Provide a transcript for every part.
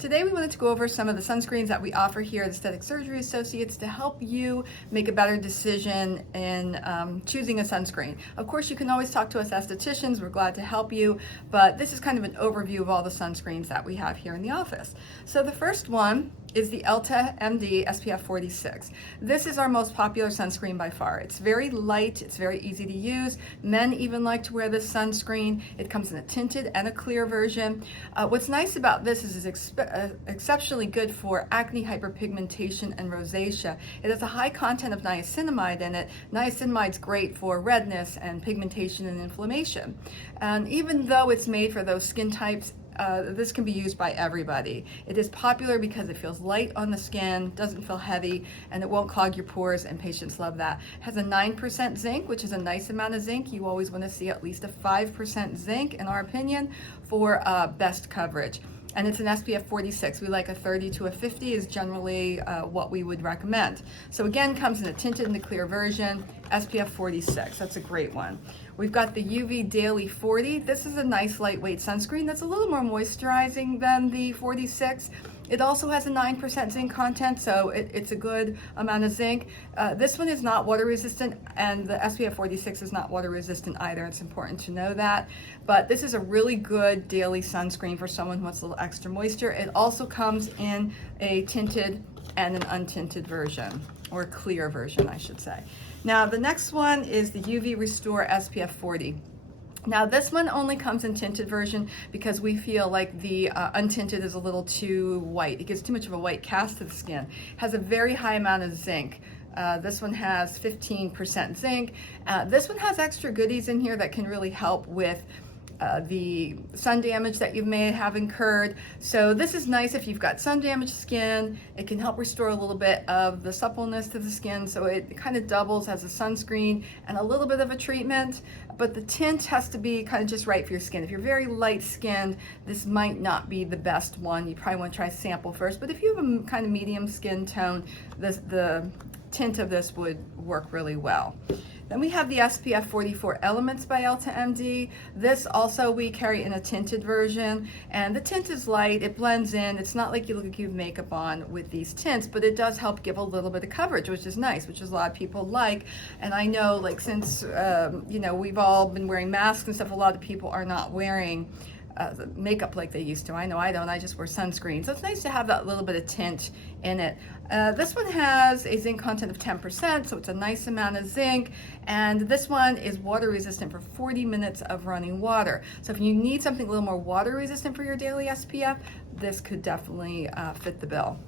Today we wanted to go over some of the sunscreens that we offer here at Aesthetic Surgery Associates to help you make a better decision in choosing a sunscreen. Of course, you can always talk to us estheticians. We're glad to help you, but this is kind of an overview of all the sunscreens that we have here in the office. So the first one is the Elta MD SPF 46. This is our most popular sunscreen by far. It's very light, it's very easy to use. Men even like to wear this sunscreen. It comes in a tinted and a clear version. What's nice about this is it's exceptionally good for acne, hyperpigmentation, and rosacea. It has a high content of niacinamide in it. Niacinamide's great for redness and pigmentation and inflammation. And even though it's made for those skin types, this can be used by everybody. It is popular because it feels light on the skin, doesn't feel heavy, and it won't clog your pores, and patients love that. It has a 9% zinc, which is a nice amount of zinc. You always want to see at least a 5% zinc, in our opinion, for best coverage. And it's an SPF 46. We like a 30 to a 50 is generally what we would recommend. So again, comes in a tinted and a clear version, SPF 46. That's a great one. We've got the UV Daily 40. This is a nice lightweight sunscreen that's a little more moisturizing than the 46. It also has a 9% zinc content, so it's a good amount of zinc. This one is not water resistant, and the SPF 46 is not water resistant either. It's important to know that. But this is a really good daily sunscreen for someone who wants a little extra moisture. It also comes in a tinted and an untinted version, or a clear version, I should say. Now, the next one is the UV Restore SPF 40. Now this one only comes in tinted version because we feel like the untinted is a little too white. It gives too much of a white cast to the skin. It has a very high amount of zinc. This one has 15% zinc. This one has extra goodies in here that can really help with the sun damage that you may have incurred. So this is nice if you've got sun damaged skin. It can help restore a little bit of the suppleness to the skin, so it kind of doubles as a sunscreen and a little bit of a treatment. But the tint has to be kind of just right for your skin. If you're very light skinned, this might not be the best one. You probably want to try sample first, but if you have a kind of medium skin tone, the tint of this would work really well. Then we have the SPF 44 Elements by Elta MD. This also we carry in a tinted version, and the tint is light, it blends in. It's not like you look like you have makeup on with these tints, but it does help give a little bit of coverage, which is nice, which is a lot of people like. And I know, like, since we've all been wearing masks and stuff, a lot of people are not wearing makeup like they used to. I know I don't, I just wear sunscreen. So it's nice to have that little bit of tint in it. This one has a zinc content of 10%, so it's a nice amount of zinc. And this one is water resistant for 40 minutes of running water. So if you need something a little more water resistant for your daily SPF, this could definitely fit the bill.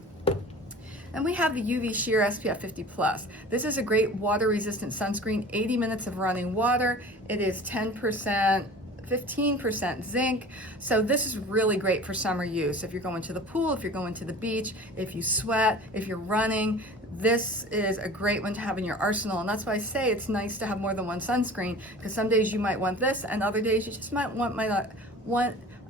And we have the UV Sheer SPF 50 Plus. This is a great water resistant sunscreen, 80 minutes of running water. It is 15% zinc. So this is really great for summer use. If you're going to the pool, if you're going to the beach, if you sweat, if you're running, this is a great one to have in your arsenal. And that's why I say it's nice to have more than one sunscreen, because some days you might want this and other days you just might want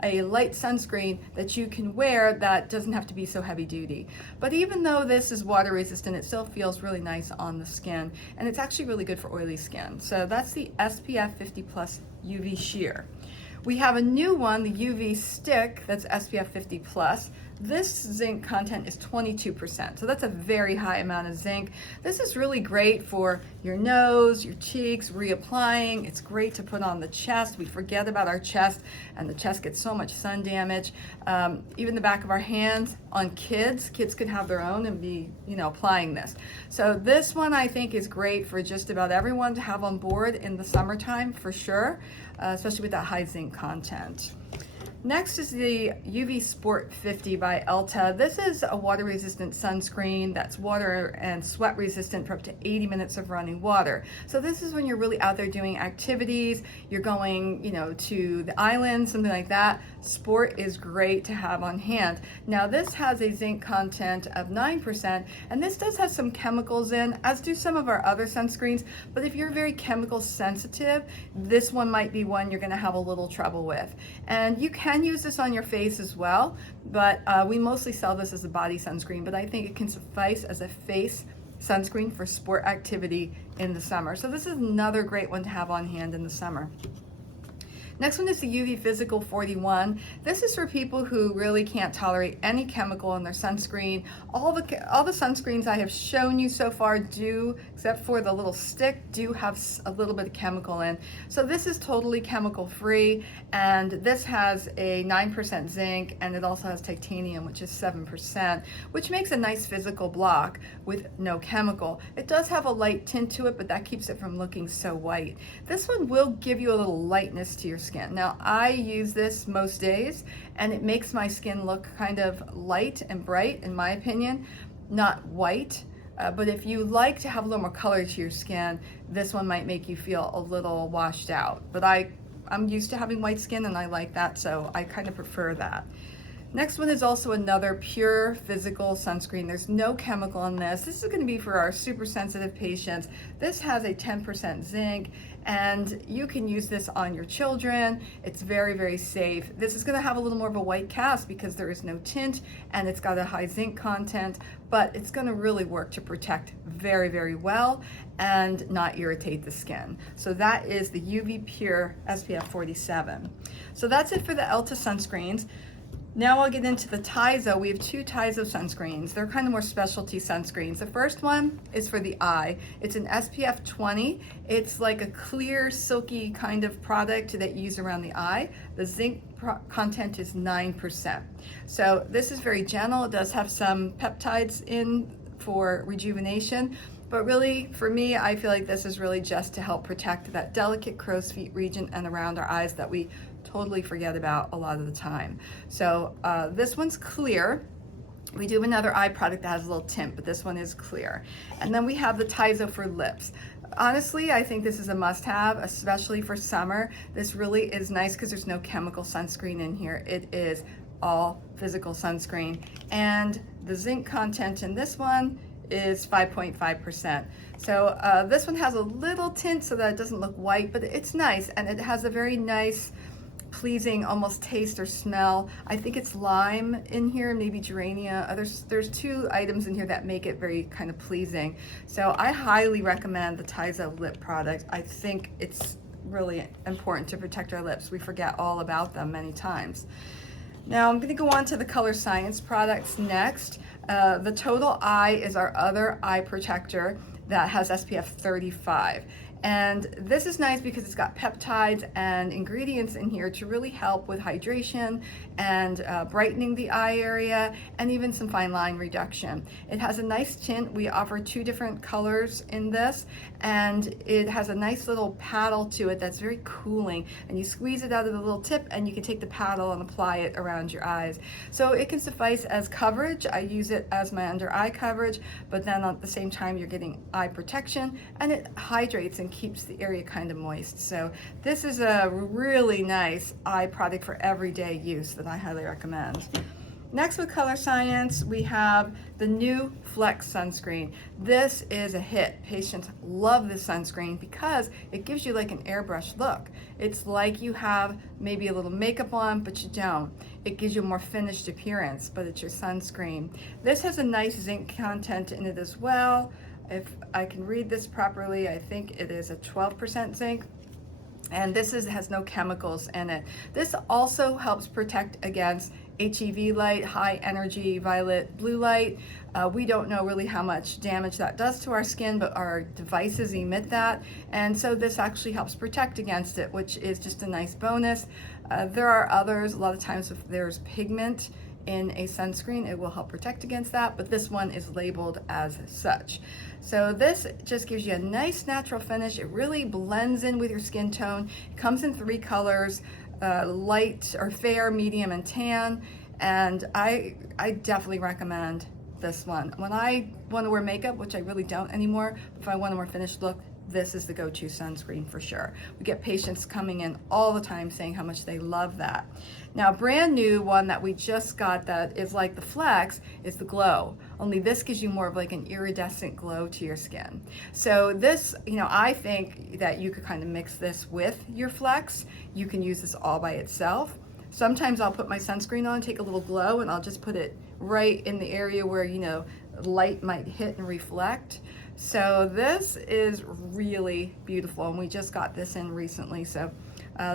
a light sunscreen that you can wear that doesn't have to be so heavy duty. But even though this is water resistant, it still feels really nice on the skin, and it's actually really good for oily skin. So that's the SPF 50 Plus UV Sheer. We have a new one, the UV Stick, that's SPF 50 Plus. This zinc content is 22%, so that's a very high amount of zinc. This is really great for your nose, your cheeks, reapplying. It's great to put on the chest. We forget about our chest, and the chest gets so much sun damage. Even the back of our hands. On kids could have their own and be, applying this. So this one I think is great for just about everyone to have on board in the summertime for sure, especially with that high zinc content. Next is the UV Sport 50 by Elta. This is a water resistant sunscreen that's water and sweat resistant for up to 80 minutes of running water. So this is when you're really out there doing activities, you're going, to the island, something like that. Sport is great to have on hand. Now this has a zinc content of 9%, and this does have some chemicals in, as do some of our other sunscreens, but if you're very chemical sensitive, this one might be one you're gonna have a little trouble with. And you can use this on your face as well, but we mostly sell this as a body sunscreen, but I think it can suffice as a face sunscreen for sport activity in the summer. So this is another great one to have on hand in the summer. Next one is the UV Physical 41. This is for people who really can't tolerate any chemical in their sunscreen. All the sunscreens I have shown you so far do, except for the little stick, do have a little bit of chemical in. So this is totally chemical free, and this has a 9% zinc, and it also has titanium, which is 7%, which makes a nice physical block with no chemical. It does have a light tint to it, but that keeps it from looking so white. This one will give you a little lightness to your skin. Now, I use this most days, and it makes my skin look kind of light and bright, in my opinion, not white. But if you like to have a little more color to your skin, this one might make you feel a little washed out. But I'm used to having white skin, and I like that, so I kind of prefer that. Next one is also another pure physical sunscreen. There's no chemical in this. This is going to be for our super sensitive patients. This has a 10% zinc, and you can use this on your children. It's very, very safe. This is going to have a little more of a white cast because there is no tint, and it's got a high zinc content, but it's going to really work to protect very, very well and not irritate the skin. So that is the UV Pure SPF 47. So that's it for the Elta sunscreens. Now I'll get into the Tizo. We have two Tizo sunscreens. They're kind of more specialty sunscreens. The first one is for the eye. It's an SPF 20. It's like a clear, silky kind of product that you use around the eye. The zinc content is 9%. So this is very gentle. It does have some peptides in for rejuvenation. But really, for me, I feel like this is really just to help protect that delicate crow's feet region and around our eyes that we totally forget about a lot of the time. So this one's clear. We do have another eye product that has a little tint, but this one is clear. And then we have the Tizo for lips. Honestly, I think this is a must-have, especially for summer. This really is nice because there's no chemical sunscreen in here. It is all physical sunscreen. And the zinc content in this one is 5.5%. So this one has a little tint so that it doesn't look white, but it's nice, and it has a very nice, pleasing almost taste or smell. I think it's lime in here, maybe gerania. There's two items in here that make it very kind of pleasing. So I highly recommend the Tizo lip product. I think it's really important to protect our lips. We forget all about them many times. Now I'm going to go on to the Color Science products next. The Total Eye is our other eye protector that has SPF 35. And this is nice because it's got peptides and ingredients in here to really help with hydration and brightening the eye area, and even some fine line reduction. It has a nice tint. We offer two different colors in this, and it has a nice little paddle to it that's very cooling, and you squeeze it out of the little tip and you can take the paddle and apply it around your eyes. So it can suffice as coverage. I use it as my under eye coverage, but then at the same time you're getting eye protection, and it hydrates and keeps the area kind of moist. So this is a really nice eye product for everyday use that I highly recommend. Next, with Color Science, we have the new Flex sunscreen. This is a hit. Patients love this sunscreen because it gives you like an airbrush look. It's like you have maybe a little makeup on, but you don't. It gives you a more finished appearance, but it's your sunscreen. This has a nice zinc content in it as well. If I can read this properly, I think it is a 12% zinc. And this has no chemicals in it. This also helps protect against HEV light, high energy violet blue light. We don't know really how much damage that does to our skin, but our devices emit that. And so this actually helps protect against it, which is just a nice bonus. There are others. A lot of times if there's pigment in a sunscreen, it will help protect against that, but this one is labeled as such. So this just gives you a nice natural finish. It really blends in with your skin tone. It comes in 3 colors, light or fair, medium, and tan, and I definitely recommend this one. When I want to wear makeup, which I really don't anymore, if I want a more finished look, this is the go-to sunscreen for sure. We get patients coming in all the time saying how much they love that. Now, brand new one that we just got that is like the Flex is the Glow. Only this gives you more of like an iridescent glow to your skin. So this, I think that you could kind of mix this with your Flex. You can use this all by itself. Sometimes I'll put my sunscreen on, take a little glow, and I'll just put it right in the area where, light might hit and reflect. So this is really beautiful, and we just got this in recently, so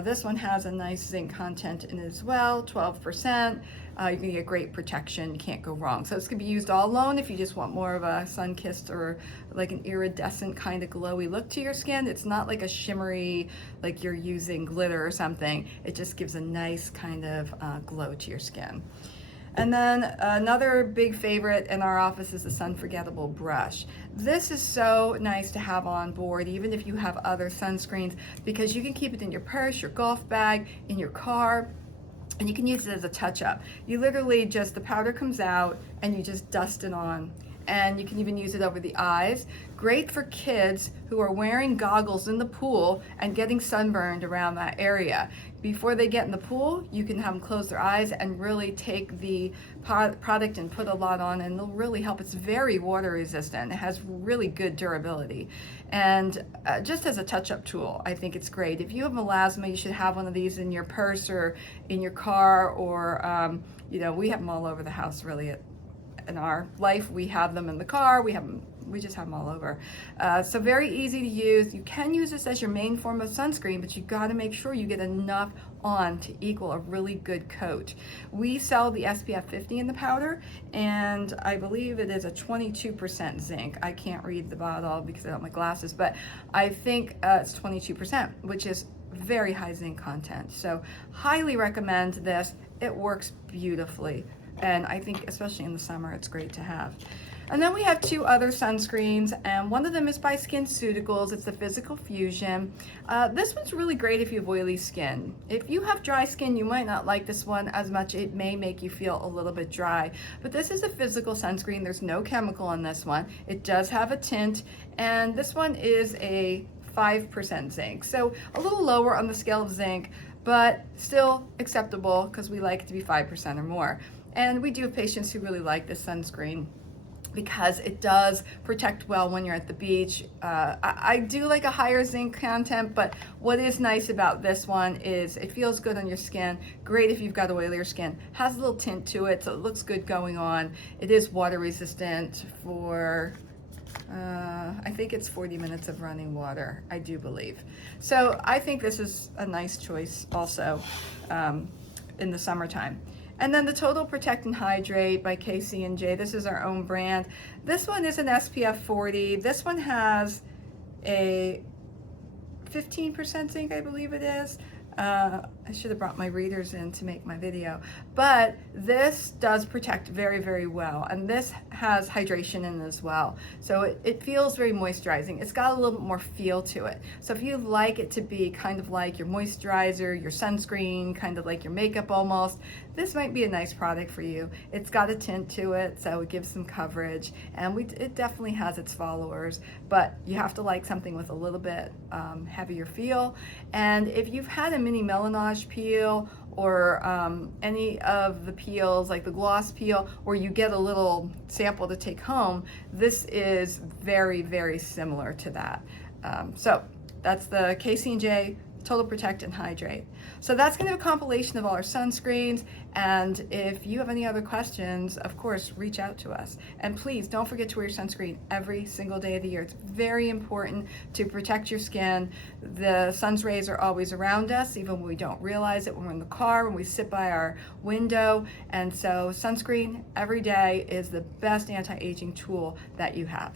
This one has a nice zinc content in it as well, 12%. You can get great protection, you can't go wrong. So this can be used all alone if you just want more of a sun-kissed or like an iridescent kind of glowy look to your skin. It's not like a shimmery, like you're using glitter or something. It just gives a nice kind of glow to your skin. And then another big favorite in our office is the Sun Forgettable brush. This is so nice to have on board, even if you have other sunscreens, because you can keep it in your purse, your golf bag, in your car, and you can use it as a touch-up. You literally just, the powder comes out and you just dust it on. And you can even use it over the eyes. Great for kids who are wearing goggles in the pool and getting sunburned around that area. Before they get in the pool, you can have them close their eyes and really take the product and put a lot on, and it'll really help. It's very water resistant. It has really good durability. And just as a touch-up tool, I think it's great. If you have melasma, you should have one of these in your purse or in your car, or you know, we have them all over the house really. In our life, we have them in the car, we just have them all over. So very easy to use. You can use this as your main form of sunscreen, but you got to make sure you get enough on to equal a really good coat. We sell the SPF 50 in the powder, and I believe it is a 22% zinc. I can't read the bottle because I don't have my glasses, but I think it's 22%, which is very high zinc content. So highly recommend this. It works beautifully. And I think especially in the summer, it's great to have. And then we have two other sunscreens, and one of them is by SkinCeuticals. It's the Physical Fusion. This one's really great if you have oily skin. If you have dry skin, you might not like this one as much. It may make you feel a little bit dry. But this is a physical sunscreen. There's no chemical in this one. It does have a tint, and this one is a 5% zinc. So a little lower on the scale of zinc, but still acceptable because we like it to be 5% or more. And we do have patients who really like this sunscreen because it does protect well when you're at the beach. I do like a higher zinc content, but what is nice about this one is it feels good on your skin. Great if you've got oilier skin. Has a little tint to it, so it looks good going on. It is water resistant for I think it's 40 minutes of running water, I do believe. So I think this is a nice choice also in the summertime. And then the Total Protect and Hydrate by KC&J. This is our own brand. This one is an SPF 40. This one has a 15% zinc, I believe it is. I should have brought my readers in to make my video, but this does protect very, very well, and this has hydration in it as well, so it feels very moisturizing. It's got a little bit more feel to it, so if you like it to be kind of like your moisturizer, your sunscreen, kind of like your makeup almost, this might be a nice product for you. It's got a tint to it, so it gives some coverage, and it definitely has its followers, but you have to like something with a little bit heavier feel. And if you've had a mini Melanage peel or any of the peels like the gloss peel where you get a little sample to take home, this is very, very similar to that. So that's the KC&J Total Protect and Hydrate. So that's going to be a compilation of all our sunscreens, and if you have any other questions, of course, reach out to us. And please don't forget to wear your sunscreen every single day of the year. It's very important to protect your skin. The sun's rays are always around us, even when we don't realize it, when we're in the car, when we sit by our window, and so sunscreen every day is the best anti-aging tool that you have.